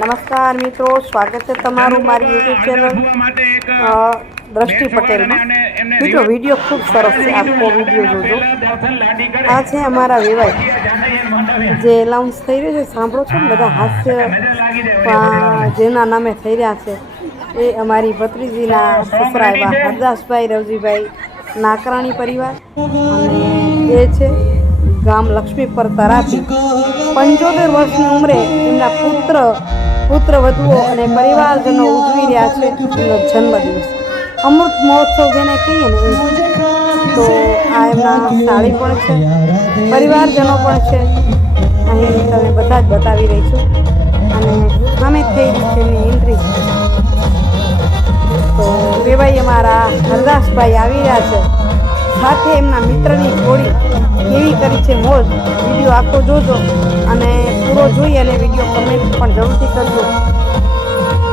નમસ્કાર મિત્રો, સ્વાગત છે તમારું મારી યુટ્યુબ ચેનલ દ્રષ્ટિ પટેલમાં। મિત્રો વિડીયો ખૂબ સરસ છે, આખો વિડીયો જોજો। આ છે અમારા વેવાઈ જે એલાઉન્સ થઈ રહ્યું છે, સાંભળો છો ને બધા હાસ્ય જેના નામે થઈ રહ્યા છે એ અમારી ભત્રીજીના સસરા એવા હરદાસભાઈ રવજીભાઈ નાકરાણી પરિવાર, અને એ છે ગામ લક્ષ્મીપર તરાપી। 75 વર્ષની ઉંમરે એમના પુત્રવધુઓ અને પરિવારજનો ઉજવી રહ્યા છે એમનો જન્મદિવસ, અમૃત મહોત્સવ જેને કહીએ ને એ। તો આ એમના સાળી પણ છે, પરિવારજનો પણ છે, અહીં તમે બધા જ બતાવી રહી છું, અને સામે થઈ રહી છે એમની એન્ટ્રી। તો વેવાઈ અમારા હરદાસભાઈ આવી રહ્યા છે, સાથે એમના મિત્રની જોડી કેવી કરી છે મોજ। વિડીયો આખો જોજો અને પૂરો જોઈ અને વિડીયો કમેન્ટ પણ જરૂરથી કરજો।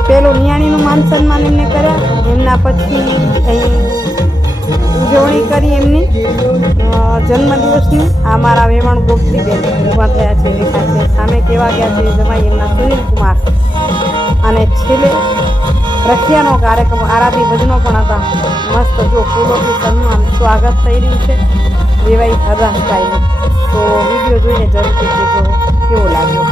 પેલું નિયાણીનું માન સન્માન એમને કર્યા, એમના પછી અહીં ઉજવણી કરી એમની જન્મદિવસની। આ મારા વેવાણ ગોપતીબેન ઊભા થયા છે, દેખા છે સામે કેવા ગયા છે જમાઈ એમના સુનિલ કુમાર, અને છેલ્લે રખિયાનો કાર્યક્રમ આરાધી ભજનો પણ હતા મસ્ત। જો ફૂલોથી સન્માન સ્વાગત થઈ રહ્યું છે વેવાઈ હરદાસભાઈનું। તો વિડીયો જોઈને જરૂરથી કહેજો કેવો લાગ્યો।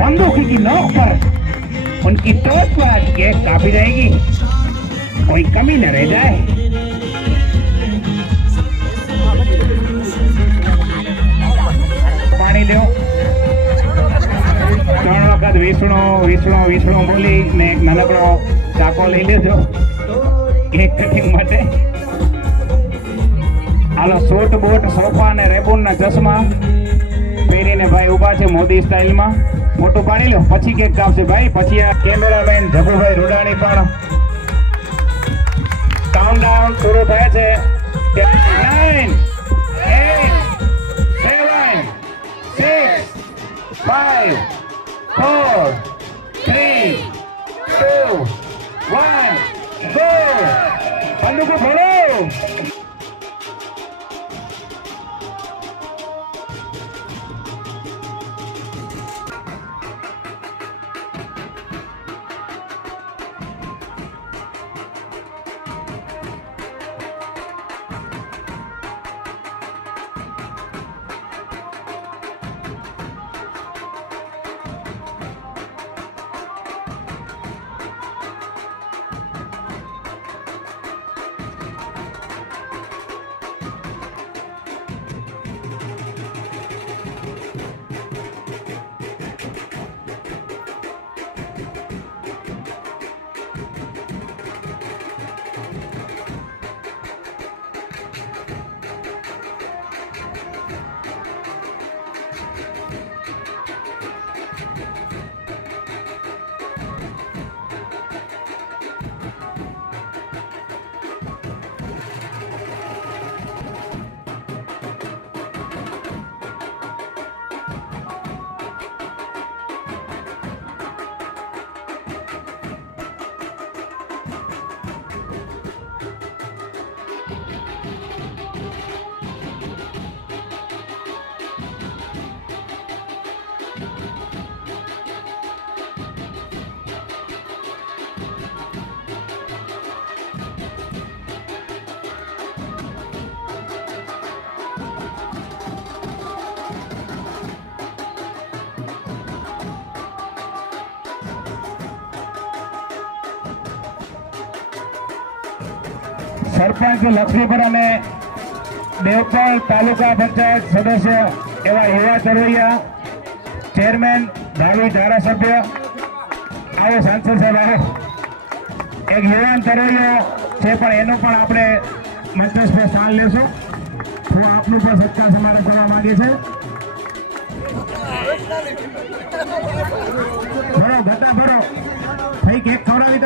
बंदूक की नोक पर उनकी टोच पर आज केक काफी रहेगी, कोई कमी न रह जाए। पानी लो, 3 वखत वीसणो वीसणो वीसणो बोली ने एक नानकड़ो चाको लई लेजो केक कटिंग माटे। हालो सूट बूट सोफा ने रेबून ना चश्मा પહેરીને ભાઈ ઉભા છે મોદી સ્ટાઇલમાં। ફોટો પાડી લો પછી કેક કાપશે ભાઈ। પછી આ કેમેરામેન જગુભાઈ રૂડાણી પણ કાઉન્ટડાઉન શરૂ થાય છે। 9 8 7 6 5 4 3 2 1 go। લોકો બોલો. સરપંચ લક્ષ્મીપર અને દેવપાલ તાલુકા પંચાયત સદસ્ય એવા યુવા તરવૈયા, ચેરમેન ભાવિ ધારાસભ્ય, આવો સાંસદ સાહેબ આવે. એક યુવાન તરવૈયો છે પણ એનું પણ આપણે મંચસ્થ પર સ્થાન લેશું. હું આપનું પણ સત્કાર સમારંભ કરવા માંગે છે. ભરો ગતા ભરો. ભાઈ કેક ખવડાવી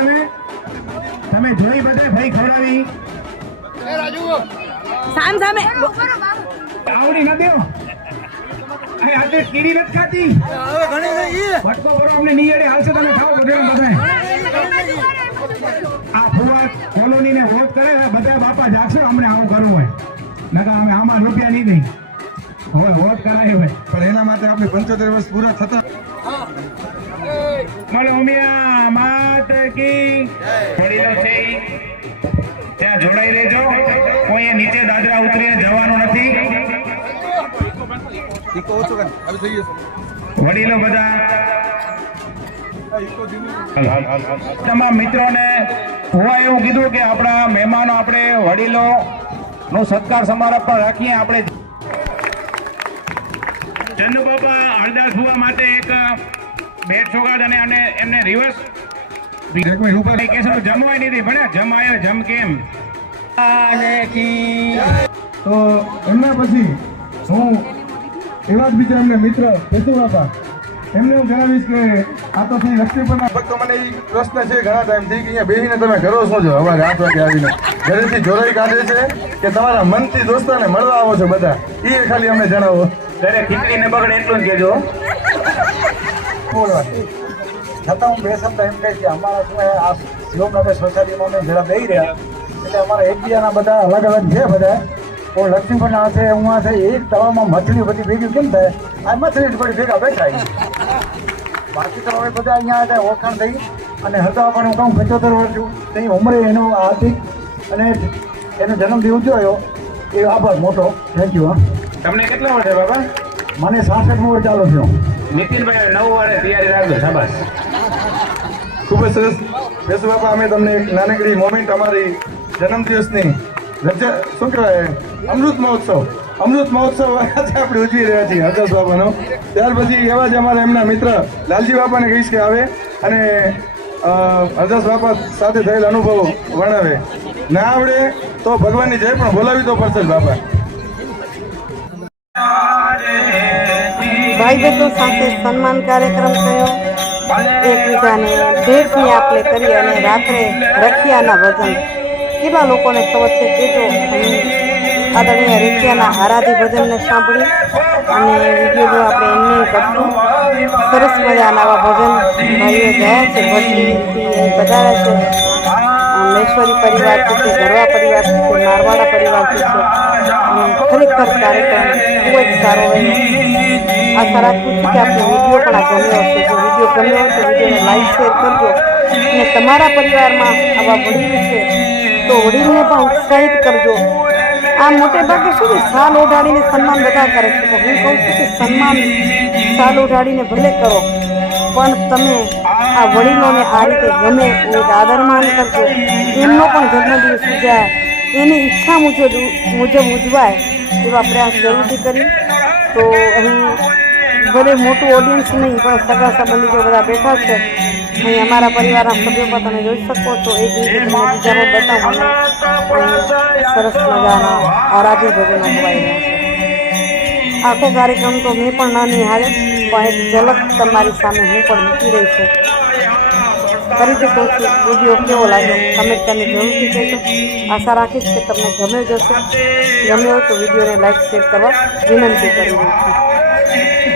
તમે જોઈ બધે ભાઈ ખવડાવી સામ સામે આવડી ના દેવો. આજે કીડી નથી ખાતી. ભટકો ભરો અમને નિયડે હાલશે. તમે ખાઓ બધે બધાય. આ ફુવા કોલોની ને વોટ કરે બધા બાપા જાગશે. અમને આવું કરવું હોય નકા અમે આમાં રૂપિયા નહીં દઈ હવે વોટ કરાય હોય. પણ એના માટે આપણે 75 વર્ષ પૂરા થતા બોલો ઉમિયા માત કી વડીલો છે ત્યાં જોડાઈ રહેજો. કોઈ નીચે દાદરા ઉતરીને જવાનું નથી. વડીલો બધા તમામ મિત્રોને હું એવું કીધું કે આપણા મહેમાનો આપણે વડીલો નો સત્કાર સમારંભ પણ રાખીએ. આપણે ચંદુ બાપા હરદાસ ભુવા માટે એક બેટ સોગાદ અને એમને રિવર્સ જમવાય નથી ભણ્યા. જમાયો જમ કેમ તો એમના પછી હું એવા જ બીજા એમને મિત્ર કેશુ બાપા એમને હું જણાવીશ કે આ તો શ્રી લક્ષ્મીપરના ભક્તો મને એ પ્રશ્ન છે ઘણા ટાઈમથી કે અહીંયા બેસીને તમે કરો શું છો અવાજ 8 વાગે આવીને ઘરેથી જોરાઈ કાઢે છે કે તમારા મનથી દોસ્તાને મળવા આવો છો બધા એ ખાલી અમને જણાવો. ઘરે ખીચડી ને બગડે એટલું જ કહેજો. છતાં હું બે શબ્દ એમ કહીશ કે અમારા શું આ શિવનગર સોસાયટીમાં અમે જરા બેસી રહ્યા એટલે અમારા એકબીજાના બધા અલગ અલગ છે બધા કોઈ લક્ષ્મીપરના હશે હું હશે એક તળાવમાં મછલી બધી ભેગી કેમ થાય આ મછલી જ બધી ભેગા બેઠા બાકી તો હવે બધા અહીંયા ઓળખાણ થઈ અને હતા પણ હું કહું 75 વર્ષ તેની ઉંમરે એનો આ હતી અને એનો જન્મદિવસ ઉજવ્યો એ આભાર મોટો. Thank you. તમને કેટલા વર્ષ છે બાબા? મને 66મો વર્ષ ચાલુ થયો. નીતિનભાઈ 9 વારે તૈયારી રાખજો. શાબાશ. ખૂબ જ સરસ. કેશુ બાપા અમે તમને એક નાનકડી મોમેન્ટ અમારી જન્મદિવસની રજા શું કહેવાય અમૃત મહોત્સવ આજે આપણે ઉજવી રહ્યા છીએ હરદાસ બાપાનો. ત્યાર પછી એવા જ અમારા એમના મિત્ર લાલજી બાપાને કહીશ કે આવે અને હરદાસ બાપા સાથે થયેલ અનુભવો વર્ણવે. ના આવડે તો ભગવાનની જય પણ બોલાવી તો પડશે જ બાપા. ભાઈ બહેનો સાથે સન્માન કાર્યક્રમ થયો. એકબીજાને ભેટની આપલે કરી અને રાત્રે રખિયાના ભજન કેટલા લોકોને ખબર છે કે જો આદરણીય રખિયાના આરાધી ભજનને સાંભળી અને વિડીયો આપણે એમને કરશું. સરસ મજાના આવા ભજન ભાઈઓ ગયા છે ભટલીથી પધાર્યા છે અને મહેશ્વરી પરિવારથી છે, ગરવા પરિવારથી છે, મારવાડા પરિવારથી છે. અને ખરેખર કાર્યક્રમ ખૂબ જ સારો રહ્યો. આશા રાખું છું કે આપણો વિડીયો પણ આ ગમ્યો હશે. જો વિડીયો ગમ્યો હોય તો વિડીયોને લાઈક શેર કરજો અને તમારા પરિવારમાં આવા વડીલ છે તો વડીલને પણ ઉત્સાહિત કરજો. આ મોટે ભાગે શું છે, સાલ ઓઢાડીને સન્માન બધા કરે છે, તો હું કહું છું કે સન્માન સાલ ઓઢાડીને ભલે કરો પણ તમે આ વડીલોને આ રીતે ગમે એ આદરમાન કરજો. એમનો પણ જન્મદિવસ ઉજવાય, એની ઈચ્છા મુજબ ઉજવાય એવા પ્રયાસ જરૂરથી કરી. તો અહીં ભલે મોટું ઓડિયન્સ નહીં પણ સગા સંબંધીઓ બધા બેઠા છે. અહીં અમારા પરિવારના સભ્યો પણ તમે જોઈ શકો છો. એક રીતે તમને બીજામાં બતાવું અને સરસ મજાના આરાધી ભજનો ગવાઈ રહ્યા છે. આખો કાર્યક્રમ તો મેં પણ ના નિહાળ્યો પણ એક ઝલક તમારી સામે હું પણ મૂકી રહી છું. ફરીથી કહું છું, વિડીયો કેવો લાગ્યો કમેન્ટ કરીને જરૂરથી કહેજો. આશા રાખીશ કે તમને ગમ્યો જશે. ગમ્યો હોય તો વિડીયોને લાઈક શેર કરવા વિનંતી કરી રહી છું.